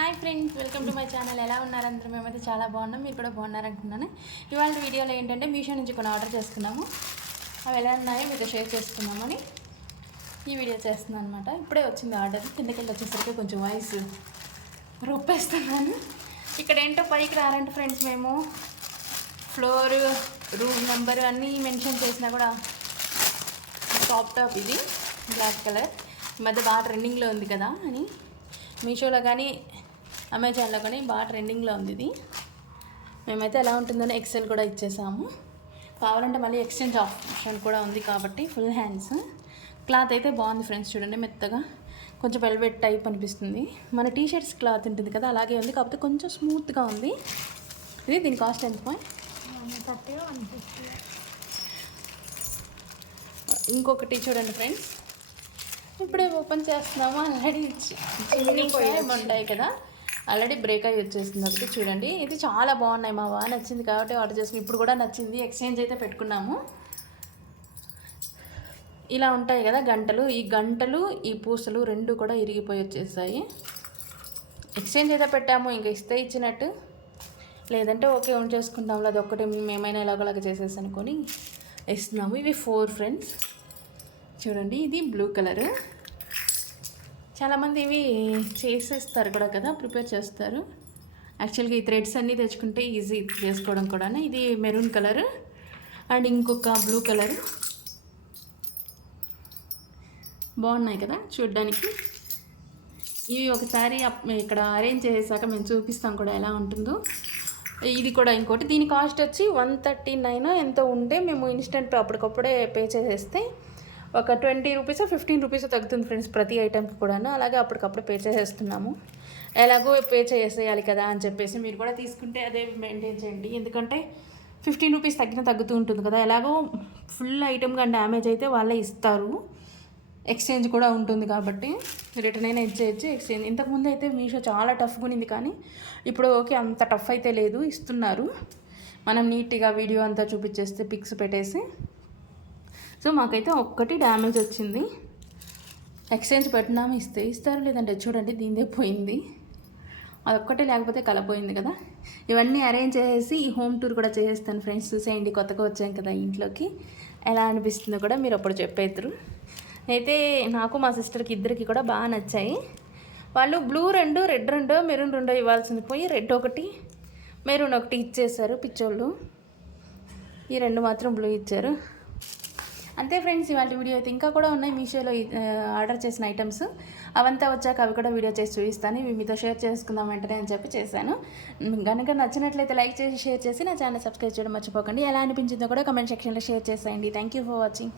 Hi friends, welcome to my channel. ఎలా ఉన్నారు అందరూ? మేమైతే చాలా బాగున్నాం, మీరు కూడా బాగున్నారనుకున్నాను. ఇవాళ వీడియోలో ఏంటంటే మీషో నుంచి కొన్ని ఆర్డర్ చేసుకున్నాము. అవి ఎలా ఉన్నాయో మీతో షేర్ చేసుకున్నామని ఈ వీడియో చేస్తున్నాను అనమాట. ఇప్పుడే వచ్చింది ఆర్డర్. కిందకెళ్ళి వచ్చేసరికి కొంచెం వాయిస్ రూపేస్తున్నాను. ఇక్కడ ఏంటో పైకి రారంటే ఫ్రెండ్స్, మేము ఫ్లోర్, రూమ్ నెంబర్ అన్నీ మెన్షన్ చేసినా కూడా టాప్ ఇది బ్లాక్ కలర్ ఈ మధ్య బాగా ట్రెండింగ్లో ఉంది కదా అని మీషోలో కానీ అమెజాన్లో కానీ బాగా ట్రెండింగ్లో ఉంది ఇది. మేమైతే ఎలా ఉంటుందని ఎక్సెల్ కూడా ఇచ్చేసాము. కావాలంటే మళ్ళీ ఎక్స్చేంజ్ ఆప్షన్ కూడా ఉంది కాబట్టి ఫుల్ హ్యాండ్స్. క్లాత్ అయితే బాగుంది ఫ్రెండ్స్, చూడండి మెత్తగా కొంచెం వెల్వెట్ టైప్ అనిపిస్తుంది. మన టీషర్ట్స్ క్లాత్ ఉంటుంది కదా అలాగే ఉంది, కాకపోతే కొంచెం స్మూత్గా ఉంది. ఇది దీని కాస్ట్ ఎంత? ఇంకొకటి చూడండి ఫ్రెండ్స్, ఇప్పుడే ఓపెన్ చేస్తున్నాము. ఆల్రెడీ ఉంటాయి కదా, ఆల్రెడీ బ్రేక్ అయ్యి వచ్చేసింది ఒకటి. చూడండి, ఇది చాలా బాగున్నాయి, మా బాగా నచ్చింది కాబట్టి ఆర్డర్ చేసుకుని. ఇప్పుడు కూడా నచ్చింది, ఎక్స్చేంజ్ అయితే పెట్టుకున్నాము. ఇలా ఉంటాయి కదా గంటలు, ఈ గంటలు ఈ పూసలు రెండు కూడా ఇరిగిపోయి వచ్చేసాయి. ఎక్స్చేంజ్ అయితే పెట్టాము, ఇంకా ఇస్తే ఇచ్చినట్టు, లేదంటే ఓకే ఉంచేసుకుంటాము. అది ఒక్కటి మేమైనా ఎలాగోలాగా చేసేసి అనుకొని ఇస్తున్నాము. ఇవి 4 ఫ్రెండ్స్. చూడండి, ఇది బ్లూ కలర్. చాలామంది ఇవి చేసేస్తారు కూడా కదా, ప్రిపేర్ చేస్తారు. యాక్చువల్గా ఈ థ్రెడ్స్ అన్నీ తెచ్చుకుంటే ఈజీ చేసుకోవడం కూడా. ఇది మెరూన్ కలర్ అండ్ ఇంకొక బ్లూ కలర్. బాగున్నాయి కదా చూడ్డానికి. ఇవి ఒకసారి ఇక్కడ అరేంజ్ చేసాక మేము చూపిస్తాం కూడా ఎలా ఉంటుందో. ఇది కూడా ఇంకోటి, దీని కాస్ట్ వచ్చి 139 ఎంతో ఉంటే మేము ఇన్స్టెంట్ అప్పటికప్పుడే పే చేసేస్తే ఒక 20 రూపీస్ 15 రూపీస్ తగ్గుతుంది ఫ్రెండ్స్ ప్రతి ఐటెంకి కూడా. అలాగే అప్పటికప్పుడు పే చేసేస్తున్నాము. ఎలాగో పే చేసేయాలి కదా అని చెప్పేసి మీరు కూడా తీసుకుంటే అదే మెయింటైన్ చేయండి. ఎందుకంటే 15 రూపీస్ తగ్గుతూ ఉంటుంది కదా. ఎలాగో ఫుల్ ఐటెం కానీ డ్యామేజ్ అయితే వాళ్ళే ఇస్తారు, ఎక్స్చేంజ్ కూడా ఉంటుంది కాబట్టి రిటర్న్ అయినా ఇచ్చేయచ్చు. ఎక్స్చేంజ్ ఇంతకుముందు అయితే మీషో చాలా టఫ్గా ఉంది, కానీ ఇప్పుడు ఓకే అంత టఫ్ అయితే లేదు, ఇస్తున్నారు. మనం నీట్గా వీడియో అంతా చూపించేస్తే పిక్స్ పెట్టేసి. సో మాకైతే ఒక్కటి డ్యామేజ్ వచ్చింది, ఎక్స్చేంజ్ పెట్టినాము, ఇస్తారు. లేదంటే చూడండి దీనిదే పోయింది, అదొక్కటే, లేకపోతే కలపోయింది కదా. ఇవన్నీ అరేంజ్ చేసేసి ఈ హోమ్ టూర్ కూడా చేసేస్తాను ఫ్రెండ్స్. చూసేయండి, కొత్తగా వచ్చాం కదా ఇంట్లోకి, ఎలా అనిపిస్తుందో కూడా మీరు అప్పుడు చెప్పేద్దరు. అయితే నాకు మా సిస్టర్కి ఇద్దరికి కూడా బాగా నచ్చాయి. వాళ్ళు బ్లూ 2, రెడ్ 2, మెరూన్ 2 ఇవ్వాల్సింది పోయి రెడ్ ఒకటి మెరూన్ ఒకటి ఇచ్చేసారు పిచ్చోళ్ళు. ఈ 2 మాత్రం బ్లూ ఇచ్చారు. అంతే ఫ్రెండ్స్, ఇవాళ వీడియో అయితే ఇంకా కూడా ఉన్నాయి మీషోలో ఆర్డర్ చేసిన ఐటమ్స్. అవంతా వచ్చాక అవి కూడా వీడియో చేసి చూపిస్తాను. ఇవి మీతో షేర్ చేసుకుందాం వెంటనే అని చెప్పి చేశాను. కనుక నచ్చినట్లయితే లైక్ చేసి షేర్ చేసి నా ఛానల్ సబ్స్క్రైబ్ చేయడం మర్చిపోకండి. ఎలా అనిపించిందో కూడా కమెంట్ సెక్షన్లో షేర్ చేసేయండి. Thank you for watching.